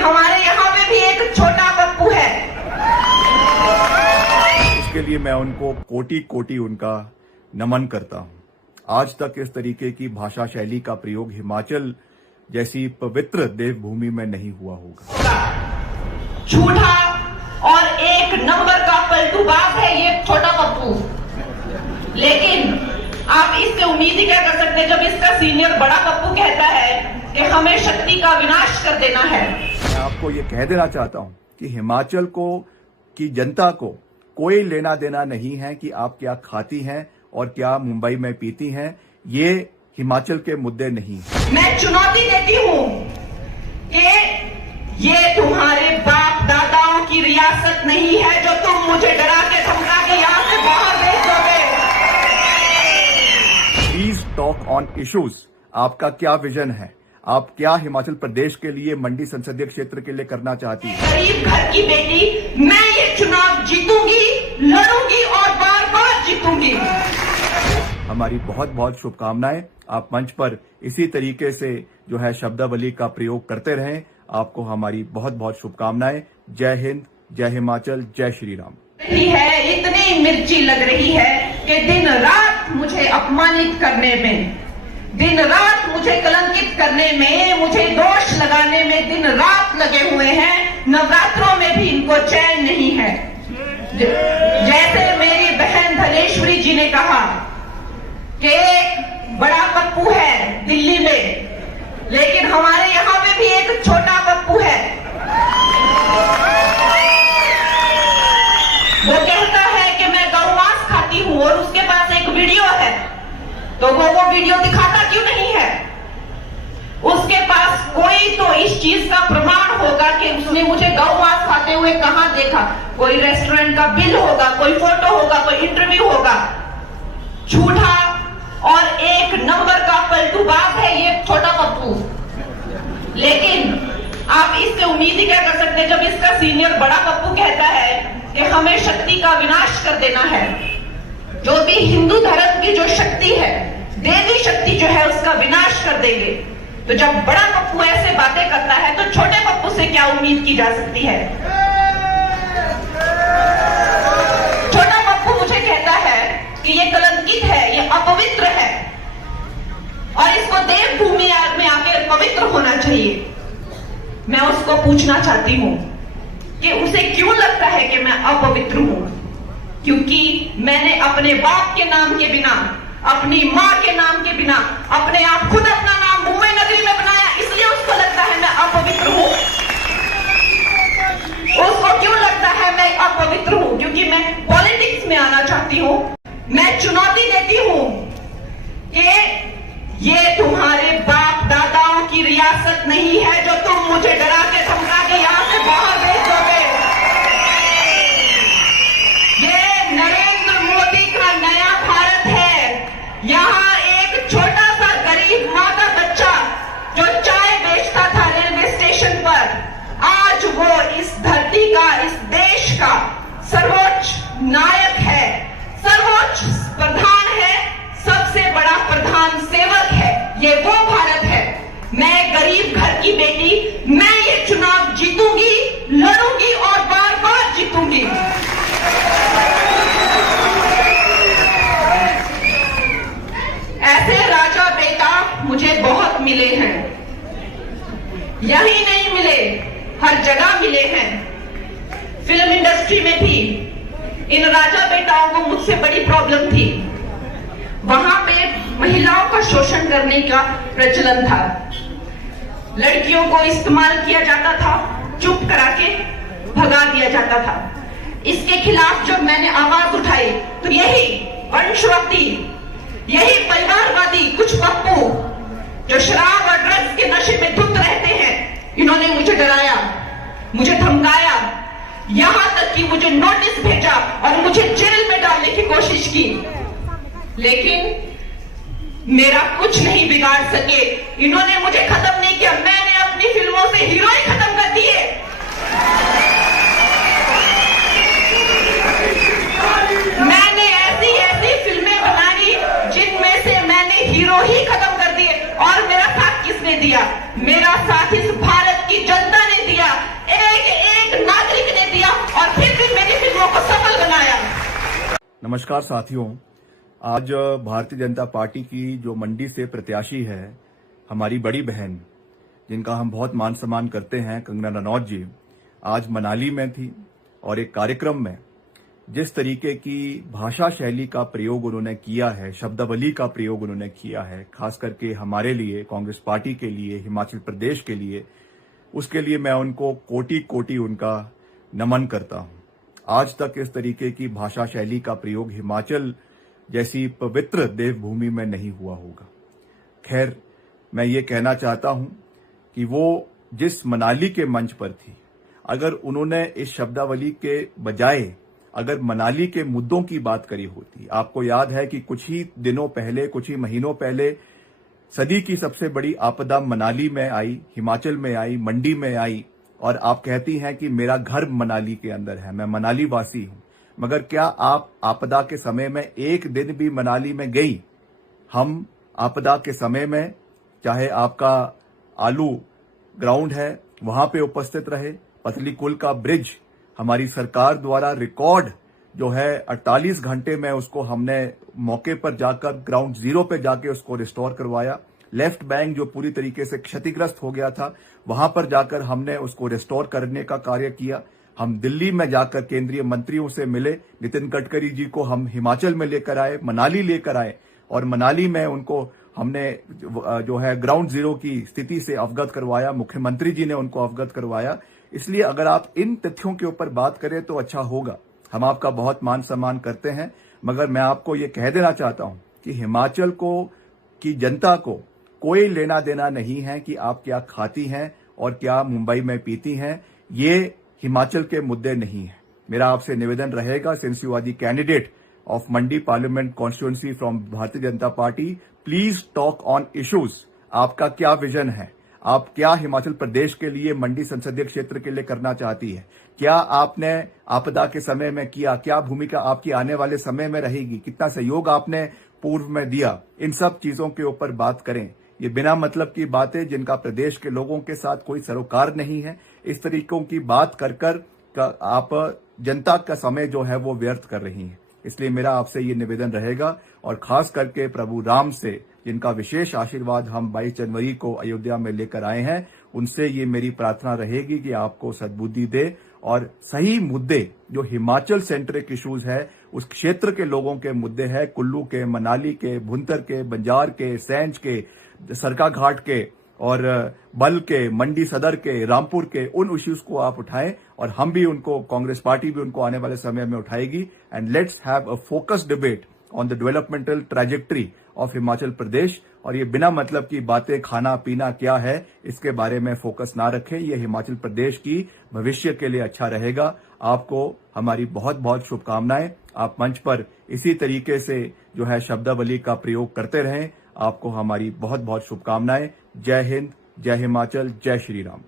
हमारे यहाँ पे भी एक छोटा पप्पू है। इसके लिए मैं उनको कोटि कोटि उनका नमन करता हूं। आज तक इस तरीके की भाषा शैली का प्रयोग हिमाचल जैसी पवित्र देवभूमि में नहीं हुआ होगा। झूठा और एक नंबर का पलटूबाज है ये छोटा पप्पू। लेकिन आप इससे उम्मीद ही क्या कर सकते हैं जब इसका सीनियर बड़ा पप्पू कहता है कि हमें शक्ति का विनाश कर देना है। मैं आपको ये कह देना चाहता हूं कि हिमाचल को की जनता को कोई लेना देना नहीं है कि आप क्या खाती हैं और क्या मुंबई में पीती हैं। ये हिमाचल के मुद्दे नहीं। मैं चुनौती देती हूं कि ये तुम्हारे बाप दादाओं की रियासत नहीं है जो तुम मुझे डरा के धमका के यहां से बाहर भेज दोगे। Please talk on issues. आपका क्या विजन है? आप क्या हिमाचल प्रदेश के लिए, मंडी संसदीय क्षेत्र के लिए करना चाहती है? गरीब घर की बेटी, मैं ये चुनाव जीतूंगी, लड़ूंगी और बार बार जीतूंगी। हमारी बहुत बहुत शुभकामनाएं। आप मंच पर इसी तरीके से जो है शब्दावली का प्रयोग करते रहें। आपको हमारी बहुत बहुत शुभकामनाएं। जय हिंद, जय हिमाचल, जय श्री राम। है इतनी मिर्ची लग रही है कि दिन रात मुझे अपमानित करने में, दिन रात मुझे कलंकित करने में, मुझे दोष लगाने में दिन रात लगे हुए हैं। नवरात्रों में भी इनको चैन नहीं है। जैसे मेरी बहन धनेश्वरी जी ने कहा कि एक बड़ा पप्पू है दिल्ली में, लेकिन हमारे यहाँ पे भी एक छोटा पप्पू है। वो कहता है कि मैं गौ मांस खाती हूँ और उसके पास एक वीडियो है, तो वो वीडियो दिखाता क्यों नहीं है? उसके पास कोई तो इस चीज का प्रमाण होगा कि उसने मुझे गौ मांस खाते हुए कहां देखा। कोई रेस्टोरेंट का बिल होगा, कोई फोटो होगा, कोई इंटरव्यू होगा। झूठा और एक नंबर का पलटूबाज है ये छोटा पप्पू। लेकिन आप इससे उम्मीद ही क्या कर सकते हैं जब इसका सीनियर बड़ा पप्पू कहता है कि हमें शक्ति का विनाश कर देना है। जो भी हिंदू धर्म की जो शक्ति है, देवी शक्ति जो है, उसका विनाश कर देंगे। तो जब बड़ा पप्पू ऐसे बातें करता है तो छोटे पप्पू से क्या उम्मीद की जा सकती है? छोटा पप्पू मुझे कहता है कि ये कलंकित है, ये अपवित्र है और इसको देवभूमि में आके पवित्र होना चाहिए। मैं उसको पूछना चाहती हूं कि उसे क्यों लगता है कि मैं अपवित्र हूं? क्योंकि मैंने अपने बाप के नाम के बिना, अपनी मां के नाम के बिना, अपने आप खुद अपना नाम मुंबई नगरी में बनाया, इसलिए उसको लगता है मैं अपवित्र हूं। उसको क्यों लगता है मैं अपवित्र हूं? क्योंकि मैं पॉलिटिक्स में आना चाहती हूं। मैं चुनौती देती हूं कि ये तुम्हारे बाप दादाओं की रियासत नहीं है जो तुम मुझे डरा के धमका के यहां से बाहर भेज दोगे। ये नरेंद्र मोदी का नया भारत है। यहाँ एक छोटा सा गरीब माँ का बच्चा जो चाय बेचता था रेलवे स्टेशन पर, आज वो इस धरती का, इस देश का सर्वोच्च नायक है, सर्वोच्च प्रधान है, सबसे बड़ा प्रधान सेवक है। ये वो भारत है। मैं गरीब घर की बेटी, मैं ये चुनाव जीतूंगी, लड़ूंगी और बार बार जीतूंगी। ऐसे राजा बेटा मुझे बहुत मिले हैं। यही नहीं मिले, हर जगह मिले हैं। फिल्म इंडस्ट्री में भी इन राजा बेटाओं को मुझसे बड़ी प्रॉब्लम थी। वहां पे महिलाओं का शोषण करने का प्रचलन था। लड़कियों को इस्तेमाल किया जाता था, चुप करा के भगा दिया जाता था। इसके खिलाफ जब मैंने आवाज उठाई तो यही वंशवादी, यही परिवारवादी कुछ पप्पू जो शराब और ड्रग्स के नशे में धुत रहते हैं, इन्होंने मुझे डराया, मुझे धमकाया, यहां तक कि मुझे नोटिस भेजा और मुझे जेल में डालने की कोशिश की। लेकिन मेरा कुछ नहीं बिगाड़ सके। इन्होंने मुझे खत्म नहीं किया। मैंने अपनी फिल्मों से हीरो ही खत्म कर दिए। मैंने ऐसी ऐसी फिल्में बनाई जिनमें से मैंने हीरो ही खत्म कर दिए। और मेरा साथ किसने दिया? मेरा साथ इस भारत की जनता ने दिया। नमस्कार साथियों। आज भारतीय जनता पार्टी की जो मंडी से प्रत्याशी है, हमारी बड़ी बहन, जिनका हम बहुत मान सम्मान करते हैं, कंगना रनौत जी, आज मनाली में थी और एक कार्यक्रम में जिस तरीके की भाषा शैली का प्रयोग उन्होंने किया है, शब्दावली का प्रयोग उन्होंने किया है, खास करके हमारे लिए, कांग्रेस पार्टी के लिए, हिमाचल प्रदेश के लिए, उसके लिए मैं उनको कोटि कोटि उनका नमन करता हूं। आज तक इस तरीके की भाषा शैली का प्रयोग हिमाचल जैसी पवित्र देवभूमि में नहीं हुआ होगा। खैर, मैं ये कहना चाहता हूं कि वो जिस मनाली के मंच पर थी, अगर उन्होंने इस शब्दावली के बजाय अगर मनाली के मुद्दों की बात करी होती, आपको याद है कि कुछ ही दिनों पहले, कुछ ही महीनों पहले सदी की सबसे बड़ी आपदा मनाली में आई, हिमाचल में आई, मंडी में आई, और आप कहती हैं कि मेरा घर मनाली के अंदर है, मैं मनाली वासी हूं। मगर क्या आप आपदा के समय में एक दिन भी मनाली में गई? हम आपदा के समय में, चाहे आपका आलू ग्राउंड है, वहां पे उपस्थित रहे। पतली कुल का ब्रिज हमारी सरकार द्वारा रिकॉर्ड जो है 48 घंटे में उसको हमने मौके पर जाकर ग्राउंड जीरो पे जाके उसको रिस्टोर करवाया। लेफ्ट बैंक जो पूरी तरीके से क्षतिग्रस्त हो गया था, वहां पर जाकर हमने उसको रिस्टोर करने का कार्य किया। हम दिल्ली में जाकर केंद्रीय मंत्रियों से मिले, नितिन गडकरी जी को हम हिमाचल में लेकर आए, मनाली लेकर आए, और मनाली में उनको हमने जो है ग्राउंड जीरो की स्थिति से अवगत करवाया। मुख्यमंत्री जी ने उनको अवगत करवाया। इसलिए अगर आप इन तथ्यों के ऊपर बात करें तो अच्छा होगा। हम आपका बहुत मान सम्मान करते हैं, मगर मैं आपको ये कह देना चाहता हूं कि हिमाचल की जनता को कोई लेना देना नहीं है कि आप क्या खाती हैं और क्या मुंबई में पीती हैं। ये हिमाचल के मुद्दे नहीं है। मेरा आपसे निवेदन रहेगा, since you are the candidate of Mandi parliament constituency from Bharatiya Janata Party, please talk on issues. आपका क्या विजन है? आप क्या हिमाचल प्रदेश के लिए, मंडी संसदीय क्षेत्र के लिए करना चाहती है? क्या आपने आपदा के समय में किया? क्या भूमिका आपकी आने वाले समय में रहेगी? कितना सहयोग आपने पूर्व में दिया? इन सब चीजों के ऊपर बात करें। ये बिना मतलब की बातें जिनका प्रदेश के लोगों के साथ कोई सरोकार नहीं है, इस तरीकों की बात कर आप जनता का समय जो है वो व्यर्थ कर रही हैं। इसलिए मेरा आपसे ये निवेदन रहेगा, और खास करके प्रभु राम से, जिनका विशेष आशीर्वाद हम 22 जनवरी को अयोध्या में लेकर आए हैं, उनसे ये मेरी प्रार्थना रहेगी कि आपको सद्बुद्धि दे और सही मुद्दे जो हिमाचल सेंट्रिक इश्यूज है, उस क्षेत्र के लोगों के मुद्दे हैं, कुल्लू के, मनाली के, भुंतर के, बंजार के, सैंज के, सरकाघाट के और बल के, मंडी सदर के, रामपुर के, उन इश्यूज को आप उठाएं, और हम भी उनको, कांग्रेस पार्टी भी उनको आने वाले समय में उठाएगी। And let's have a focused debate on the developmental trajectory of Himachal Pradesh. और ये बिना मतलब की बातें, खाना पीना क्या है, इसके बारे में फोकस ना रखें। ये हिमाचल प्रदेश की भविष्य के लिए अच्छा रहेगा। आपको हमारी बहुत बहुत शुभकामनाएं। आप मंच पर इसी तरीके से जो है शब्दावली का प्रयोग करते रहें। आपको हमारी बहुत बहुत शुभकामनाएं। जय हिंद, जय हिमाचल, जय श्री राम।